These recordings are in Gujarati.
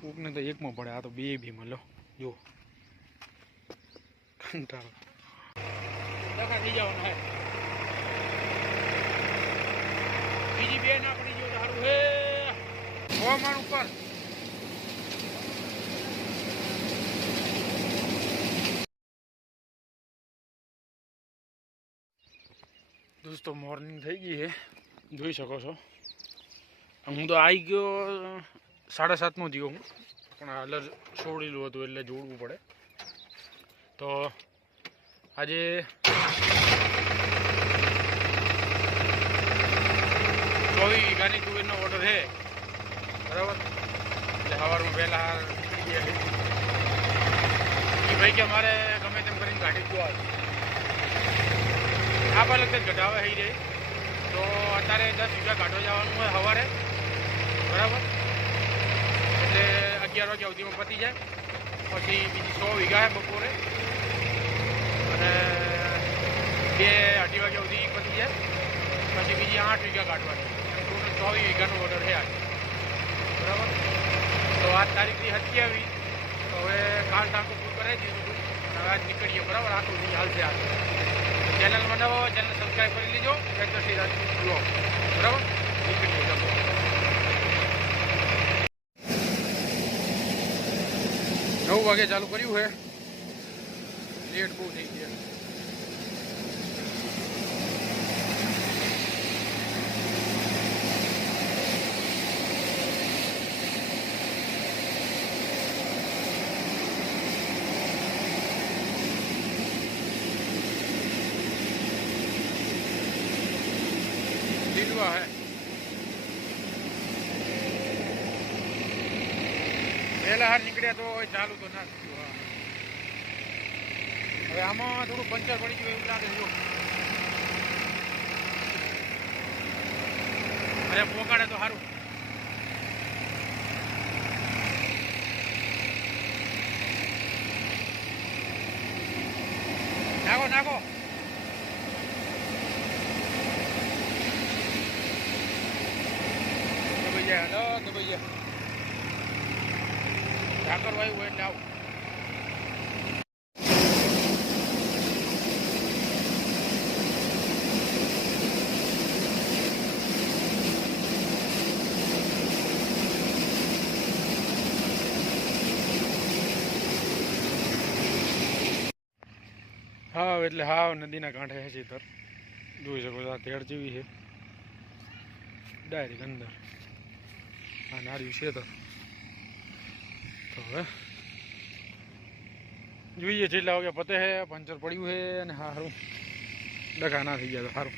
કોકને તો એકમાં પડે, આ તો બે ભીમાં લો જો કંટાળો દખા થઈ જવાનું હે બીજી બે ના પડી ગયો સારું હે હવામાન ઉપર દોસ્તો મોર્નિંગ થઈ ગઈ છે જોઈ શકો છો હું તો આવી ગયો 7:30 થયો હું પણ હાલર છોડેલું હતું એટલે જોડવું પડે તો આજે 24 વીઘાની તુવેરનો ઓર્ડર છે બરાબર એટલે સવારમાં પહેલાં નીકળી ગયા છે એ ભાઈ કે અમારે ગમે તેમ કરીને ગાડી જો આવે આ પાલક જ ઘટાવે થઈ રહી તો અત્યારે 10 વીઘા કાઢવા જવાનું હોય સવારે બરાબર એટલે 11 વાગ્યા સુધીમાં પતી જાય પછી બીજી 100 વીઘા બપોરે અને 2-2:30 વાગ્યા સુધી પતી જાય પછી બીજી 8 વીઘા કાઢવાની એમ ટોટલ 24 વીઘાનો ઓર્ડર છે આજે બરાબર તો આજ તારીખની 27 તો હવે કાલ ટાંકો પૂરું કરાવી દીધું અને હવે આજ નીકળીએ બરાબર આખું દી હાલશે આજે ચેનલ બનાવો ચેનલ સબસ્ક્રાઈબ કરી લેજો વેચરથી રાજપૂત બ્લોગ બરાબર નીકળીએ ચાલો 9 વાગે ચાલુ કર્યું છે લેટ બહુ થઈ ગયા લીલવા હે પહેલા હાર નીકળ્યા તો ચાલુ તો ના થયું હવે આમાં થોડું પંચર પડી ગયું એવું લાગે જો અરે પોકાડે તો સારું નાખો નાખો દબાઈ જાય દબાઈ જાય ઢાકર વાયુ હોય એટલે આવું હાવ એટલે હાવ નદીના કાંઠે છે ચિત્ર જોઈ શકો છો આ તેડ જેવી છે ડાયરેક્ટ અંદર આ નાર્યું છે તો હવે જોઈએ જેટલા વાગે પતે છે પંચર પડ્યું છે અને સારું ડખા ના થઈ ગયા તો સારું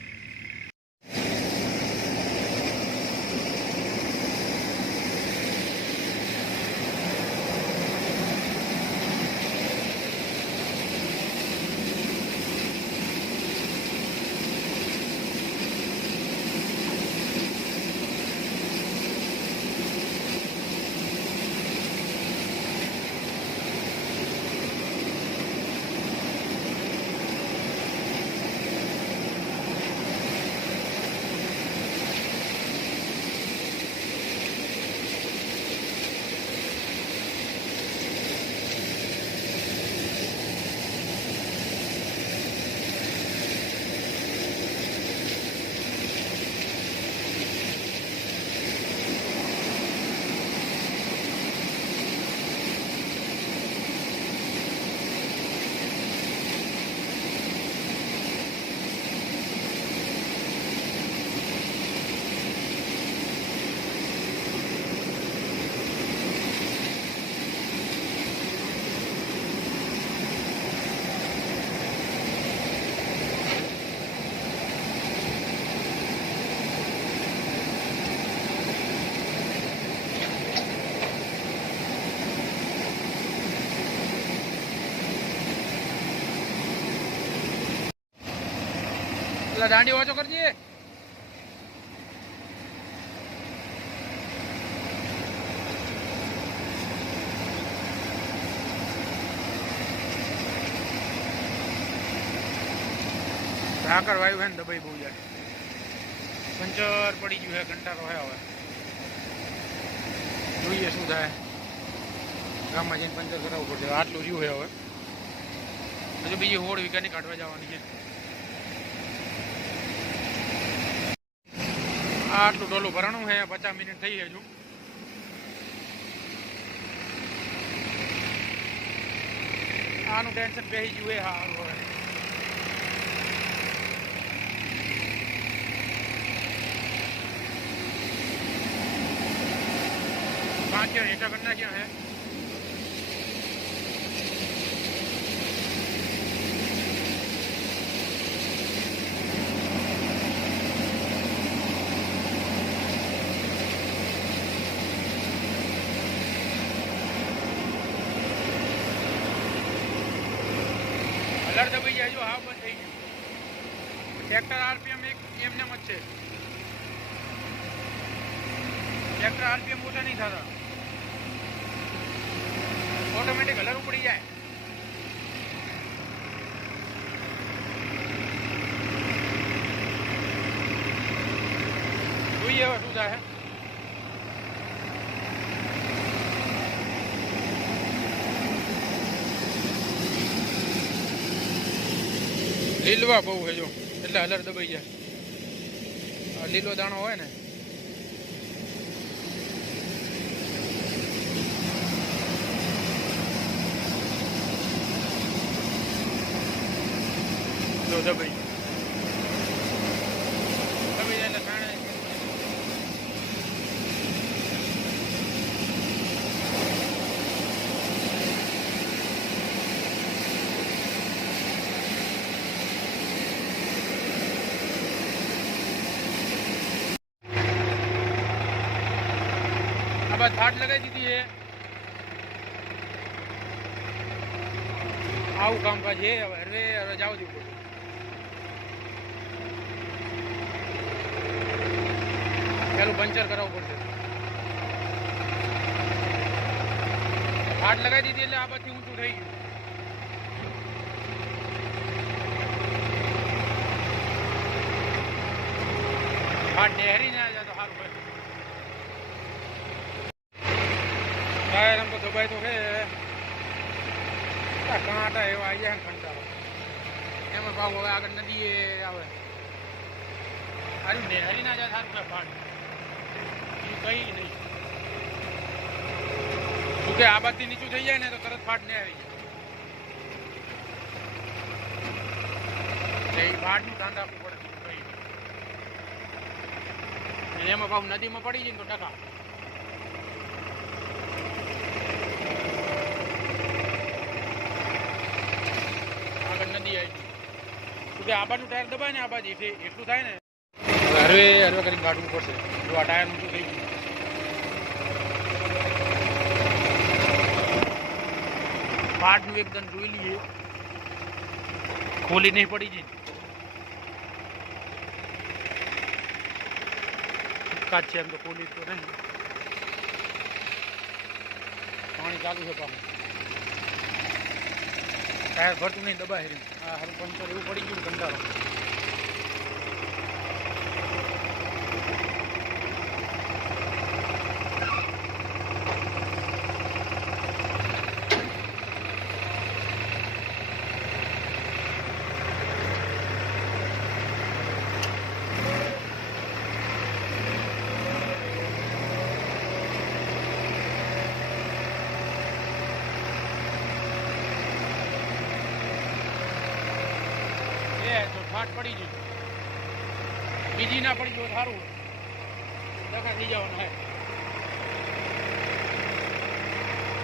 દાંડી ઓછો કરજે ઢાકર વાયુ છે ને દબાઈ બહુ જાય પંચર પડી ગયું છે કંટાળો હે હવે જોઈએ શું થાય ગામમાં જઈને પંચર કરાવવું પડશે. આટલું રહ્યું છે હવે. હજુ બીજી 16 વીઘાની કાઢવા જવાની છે. આટલું ડોલું ભરણું છે. 50 મિનિટ થઈ હજુ. આનું ટેન્શન બેસી ગયું એ સારું હવે. ક્યાં હેઠા કરના ક્યાં હે અલર દબાઈ જાય. જો હા બંધ થઈ ગયું. ટ્રેક્ટર આરપીએમ એક એમને જ છે. ટ્રેક્ટર આરપીએમ ઓછા નહીં થતા. ઓટોમેટિક કલર ઉપડી જાય. જોઈએ હવે શું થાય. લીલવા બહુ છે જો એટલે હલર દબાઈ જાય. લીલો દાણો હોય ને તો દબાઈ જાય એટલે કારણે થાટ લગાવી દીધી છે. આવું કામકાજ છે. હવે જવા દેવું પડશે. પેલું પંચર કરાવવું પડશે. થાટ લગાવી દીધી એટલે આ બાજુ ઊંચું થઈ ગયું. થાટ ડેહરી ના જાય તો સારું પડે. ટાયર આમ તો દબાઈ તો છે. કાંટા એવા આવી જાય ને કંટાળો. એમાં ભાવ હવે આગળ નદી આવે. સારું ને હરી ના જાય સારું કઈ ફાટ એ કઈ નહીં. શું કે આ બાજુથી નીચું થઈ જાય ને તો તરત ફાટ ને આવી જાય. એ ફાટનું ધ્યાન રાખવું પડે. કઈ એમાં ભાવ નદીમાં પડી જાય ને તો ટકા. નદી આવી કે આ બાજુ ટાયર દબાય ને આ બાજુ એટલું થાય ને હરવે કરીને કાઢવું પડશે. જો આ ટાયર ઊંચું થઈ ગયું. પાટનું એકદમ જોઈ લઈએ. ખોલી નહીં પડી જાય. કાચ છે એમ તો ખોલી તો નહીં. પાણી ચાલુ છે પાછું. ટાયર ભરતું નહીં દબાય. હા હારું પંચર એવું પડી ગયું કંટાળો. ફાટ પડી ગઈ. બીજી ના પડી ગયો સારું ડખા થઈ જવાનું હે.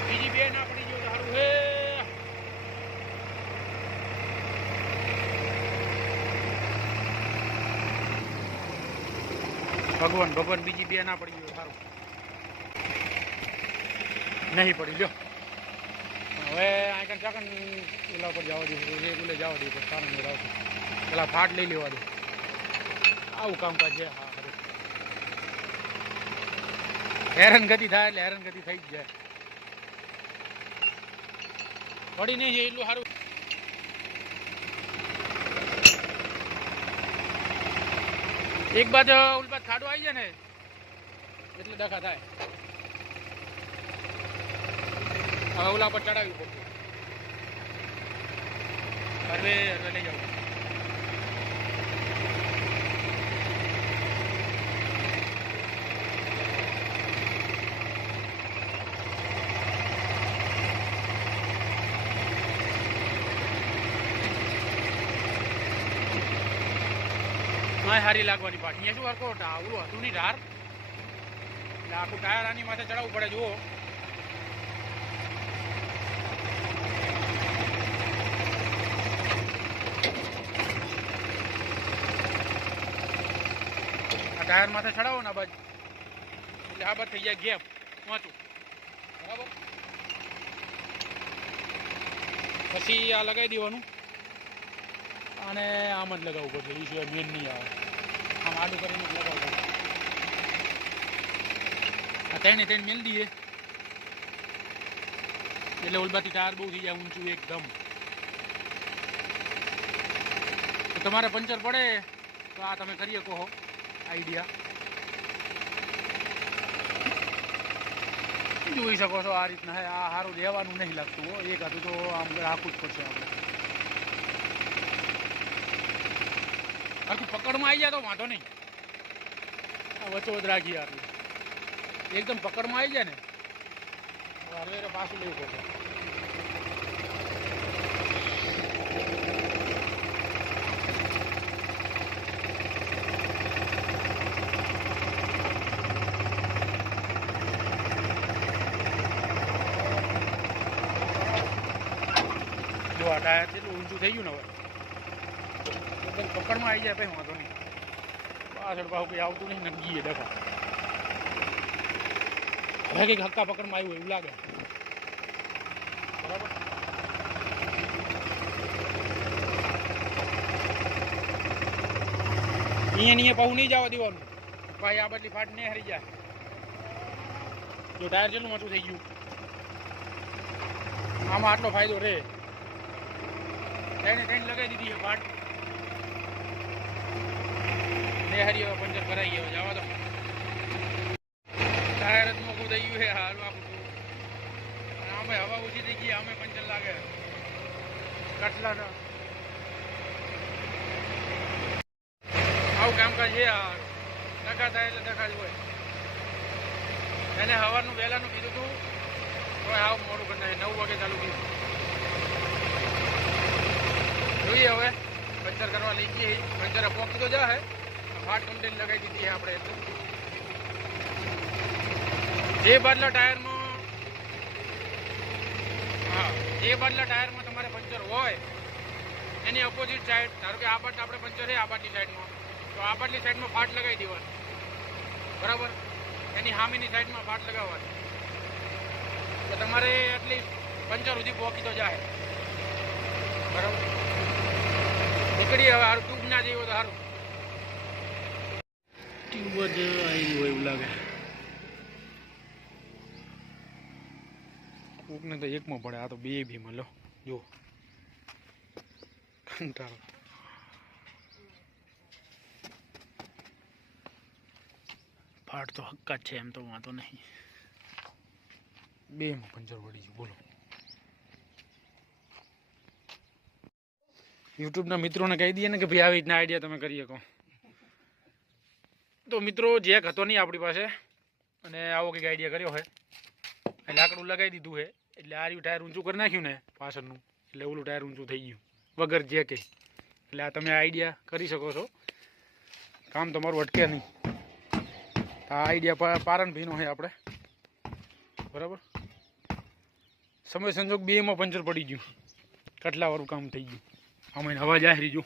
બીજી બે ના પડી ગયો સારું હે. ભગવાન બીજી બે ના પડી ગયો સારું. નહીં પડી લ્યો. હવે આગળ ચાકન ઓલા પર જવા દે. રેગુલે જવા દે. સારું મેળ આવશે. પેલા ફાટ લઈ લેવા દે. આવું કામકાજ છે. હા ખરું હેરાનગતિ થાય એટલે હેરાનગતિ થઈ જ જાય. પડી નહીં છે એટલું સારું. એક બાજુ ઓલી બાજુ ખાડો આવી જાય ને એટલે ડખા થાય. હવે ઓલા પર ચડાવવી પડશે હવે લઈ જાઉં સારી લાગવાની પાટ અહીંયા શું હરકો ઓલું હતું નહીં ધાર એટલે આખું ટાયર આની માથે ચડાવવું પડે જુઓ આ ટાયર માથે ચડાવો ને આ બાજુ એટલે આ બાજુ થઈ જાય ગેપ વાંચું બરાબર પછી આ લગાવી દેવાનું અને આમ જ લગાવવું પડશે એ સિવાય મેન નહીં આવે આમ આડું કરીને જ લગાવવું આ ત્રણે મેળ દઈએ એટલે ઓલબાથી ટાયર બહુ થઈ જાય ઊંચું એકદમ તો તમારે પંચર પડે તો આ તમે કરી શકો આઈડિયા જોઈ શકો છો આ રીતના હે આ સારું રહેવાનું નહીં લાગતું હો એક હતું તો આમ રાખવું જ પડશે આપણે આખું પકડમાં આવી જાય તો વાંધો નહીં આ વચ્ચે વધ રાખીએ આટલું એકદમ પકડમાં આવી જાય ને હવે પાછું લેવું પડશે જો આ ટાયર જેટલું ઊંચું થઈ ગયું ને હવે એકદમ પકડમાં આવી જાય પછી વાંધો નહીં પાછળ પાછું કંઈ આવતું નહીં ને ગીએ ડખા હવે કંઈક હક્કા પકડમાં આવ્યું એવું લાગે બરાબર અહીંયા પાછું નહીં જવા દેવાનું ભાઈ આ બદલી ફાટ નહીં હરી જાય જો ટાયર જેટલું મોટું થઈ ગયું આમાં આટલો ફાયદો રહે ટ્રેન લગાવી દીધી છે ફાટ ને હરી હવે પંચર કરાવી ગયો જવા દો ટાયર જ મોકું થઈ ગયું છે હાલવા ખોટું અમે હવા ઓછી થઈ ગઈ અમે પંચર લાગે કટલા આવું કામકાજ છે ડખા થાય એટલે ડખા જ હોય એને સવારનું વહેલાનું કીધું હતું તો આવું મોડું કરી 9 વાગે ચાલુ કીધું જોઈએ હવે પંચર કરવા લઈ જઈએ પંચર પોકી તો જા હે ફાટ કમ્પ્લેન લગાવી દીધી છે આપણે જે બદલા ટાયરમાં હા જે બદલા ટાયરમાં તમારે પંચર હોય એની ઓપોઝિટ સાઈડ ધારો કે આ બાજુ આપણે પંચર છે આ બાજુની સાઈડમાં તો આ બાજુની સાઈડમાં ફાટ લગાવી દેવાની બરાબર એની સામેની સાઈડમાં ફાટ લગાવવાની તો તમારે એટલીસ્ટ પંચર સુધી પહોંચી તો જાય બરાબર નીકળીએ હવે સારું ટ્યુબ ના જઈએ તો સારું ટ્યુબ જ આવી હોય એવું લાગે કોકને તો એકમાં પડે આ તો બે ભીમાં લો જો કંટાળો ફાટ તો હક્કા જ છે એમ તો વાંધો નહીં બેમાં પંચર પડી ગયું બોલો યુટ્યુબના મિત્રોને કહી દઈએ ને કે ભાઈ આવી રીતના આઈડિયા તમે કરી શકો તો મિત્રો જેક હતો નહીં આપણી પાસે અને આવો કંઈક આઈડિયા કર્યો હોય લાકડું લગાવી દીધું છે એટલે આ રહ્યું ટાયર ઊંચું કરી નાખ્યું ને પાછળનું એટલે ઓલું ટાયર ઊંચું થઈ ગયું વગર જેકે એટલે આ તમે આઈડિયા કરી શકો છો કામ તમારું અટકે નહીં આ આઈડિયા પારણભાઈનો છે આપણે બરાબર સમય સંજોગ બેમાં પંચર પડી ગયું કટલાવાળું કામ થઈ ગયું આમાં અવાજ આહરી જો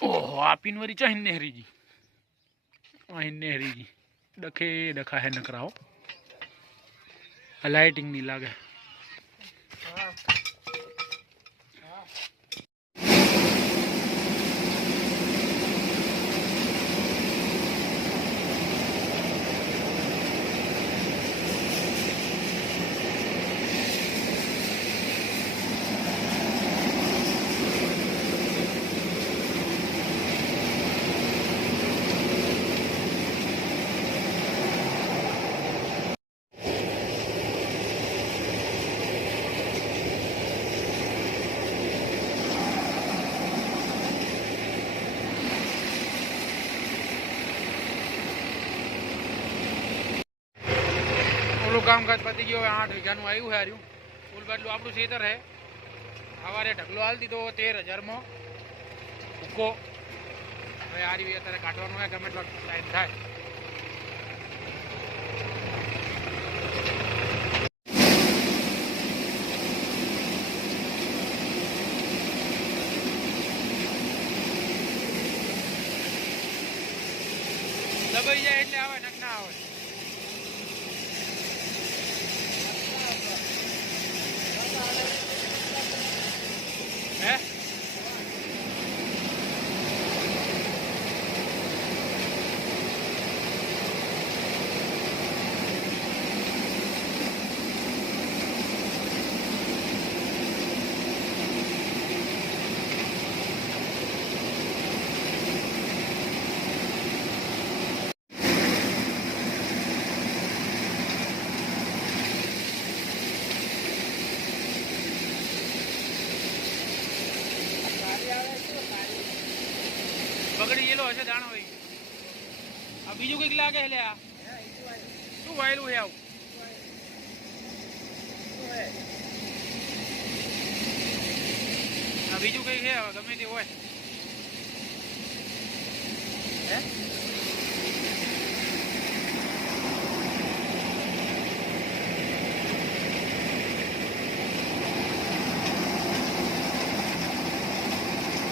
ઓહો આ પિનવરી ચાહીને નેહરીજી અહીં નેહરીજી ડખે ડખા હે નકરાઓ આ લાઇટિંગ નહીં લાગે પૂરું કામકાજ પતી ગયું. હવે 8 વીઘાનું આવ્યું છે. હાર્યું ફૂલ બાટલું આપણું ખેતર છે. સવારે ઢગલો હાલ દીધો 13,000માં ભૂકો. હવે હારી અત્યારે કાઢવાનું હોય ગમે એટલો ટાઈમ થાય. દબાઈ જાય એટલે આવે નક ના આવે. હે બગડી ગયેલો હશે દાણો ભાઈ. આ બીજું કંઈક લાગે એટલે આ શું વાયેલું છે આવું? આ બીજું કંઈક છે હવે ગમે તે હોય. હે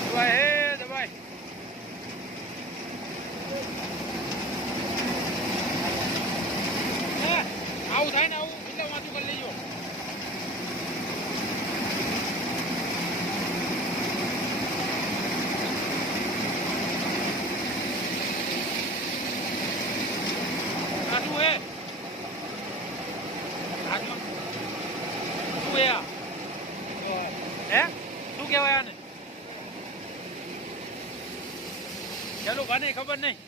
દબાઈ હે દબાઈ. આવું થાય ને આવું એટલે વાંચું કરી લેજો. આ શું હે હાથમાં? શું હે આ? હે શું કહેવાય આને? ચલો ભાને ખબર નહીં.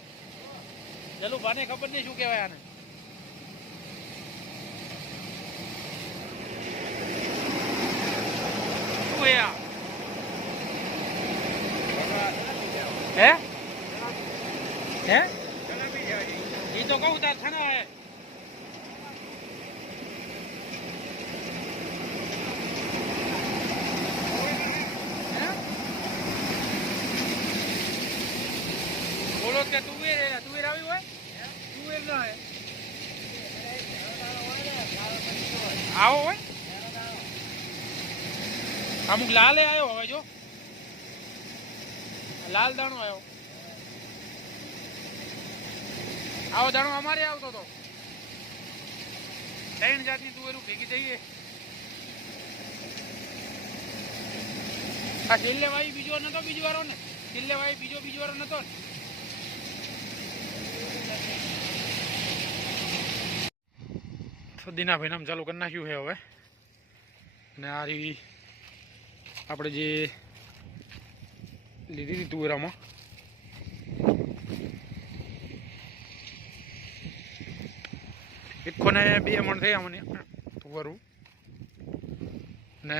ચલો ભાને ખબર નહીં શું કહેવાય આને. હે હે ये तो कहूँ तार खाना है. बोलो क्या तुवेर આવી હોય? तुवेर ના હે આવો હોય. અમુક લાલે આવ્યો હવે જો લાલ દાણો આવ્યો. આવો દાણો અમારે આવતો હતો. 3 જાતની તુવેરું ભેગી થઈએ. આ છેલ્લે વાળી બીજો નતો બીજો વાળો ને. છેલ્લે વાળી બીજો વાળો નતો ને. દીનાભાઈ નામ ચાલુ કરી નાખ્યું છે હવે. અને આ રી આપણે જે લીધી હતી તુવેરામાં એકોને 2 મણ થયા મને તુવરું. ને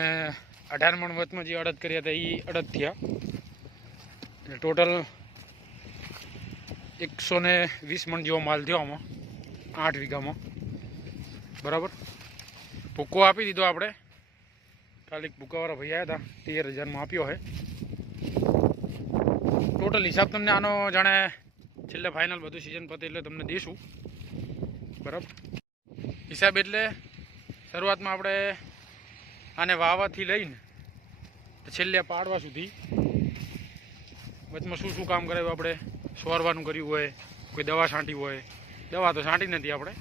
18 મણ વચમાં જે અડદ કર્યા હતા એ અડદ થયા. એટલે ટોટલ 120 મણ જેવો માલ થયો આમાં 8 વીઘામાં. બરાબર. ભૂકો આપી દીધો આપણે. કાલે ભૂકાવાળા ભાઈ આવ્યા હતા 13,000માં આપ્યો છે. ટોટલ હિસાબ તમને આનો જાણે છેલ્લે ફાઇનલ બધું સિઝન પતે એટલે તમને દઈશું. બરાબર. હિસાબ એટલે શરૂઆતમાં આપણે આને વાવાથી લઈને છેલ્લે પાડવા સુધી વચમાં શું શું કામ કરાવ્યું આપણે. સોરવાનું કર્યું હોય, કોઈ દવા છાંટી હોય. દવા તો છાંટી નથી આપણે.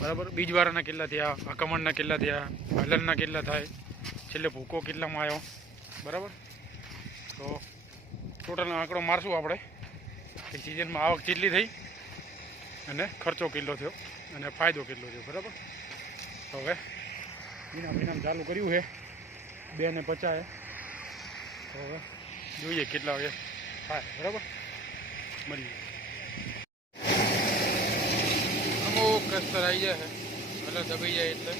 બરાબર. બીજવાળાના કેટલા થયા, અકમણના કેટલા થયા, હલનના કેટલા થાય, છેલ્લે ભૂકો કેટલામાં આવ્યો. બરાબર. તો ટોટલ આંકડો મારશું આપણે. એ સિઝનમાં આવક કેટલી થઈ અને ખર્ચો કેટલો થયો અને ફાયદો કેટલો થયો. બરાબર. તો હવે વિનામ ચાલુ કર્યું છે 2.50. તો હવે જોઈએ કેટલા વાગે થાય. બરાબર. મળીએ. અમુક કસ્તર આવી જાય છે એટલે દબાઈ જાય એટલે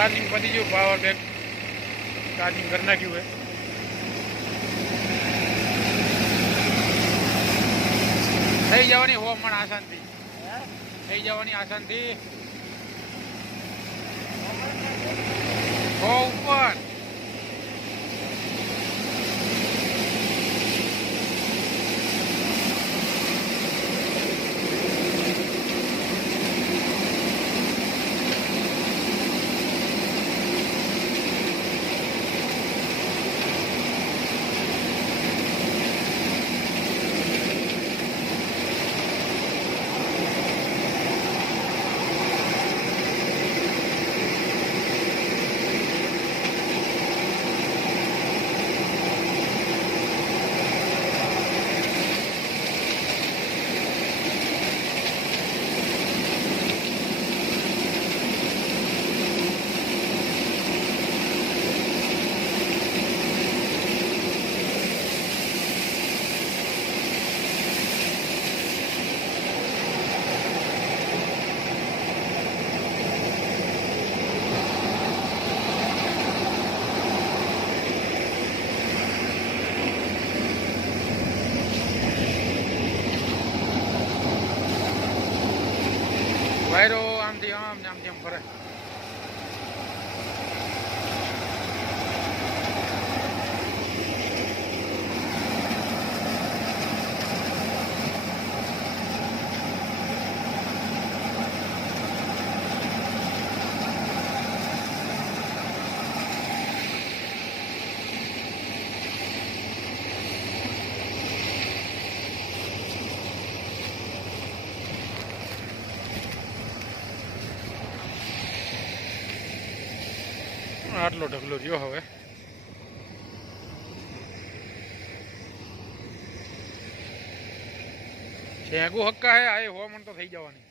ચાર્જિંગ પતી ગયું, પાવર બેંક ચાર્જિંગ કરી નાખ્યું है। થઈ જવાની હો મણ આસાનથી, થઈ જવાની આસાનથી હો ઉપર। વાયરો આમથી આમ ને આમથી આમ ફરે। આટલો ઢગલો રહ્યો હવે। શેગું હક્કા હે આ હો મન તો થઈ જવાની।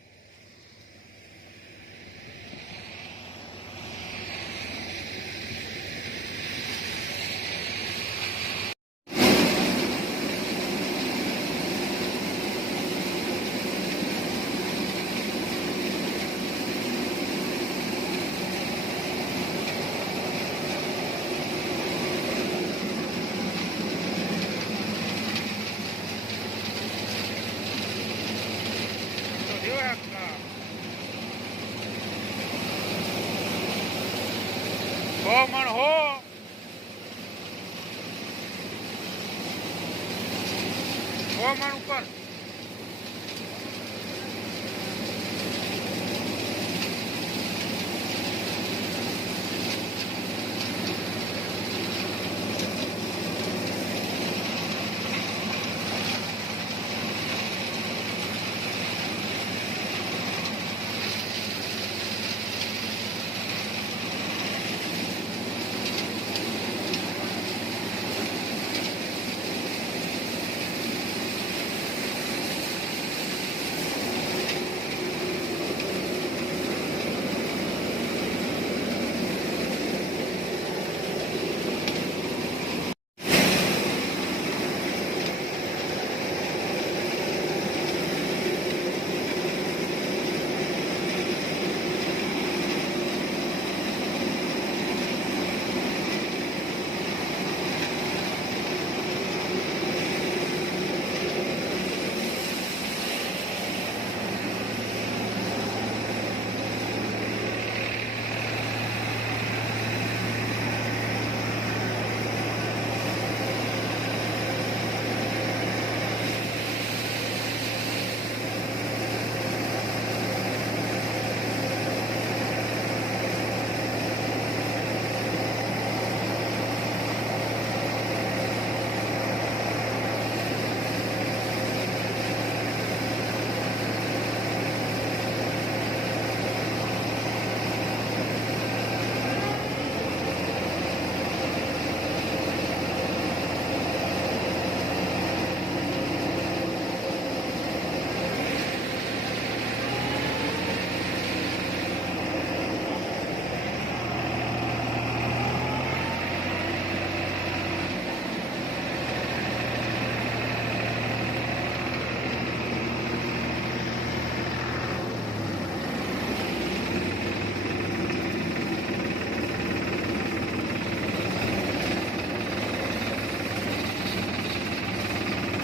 હો મણ હો મણ ઉપર।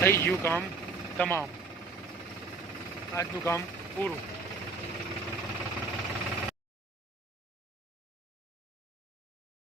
થઈ ગયું કામ તમામ. આજનું કામ પૂરું.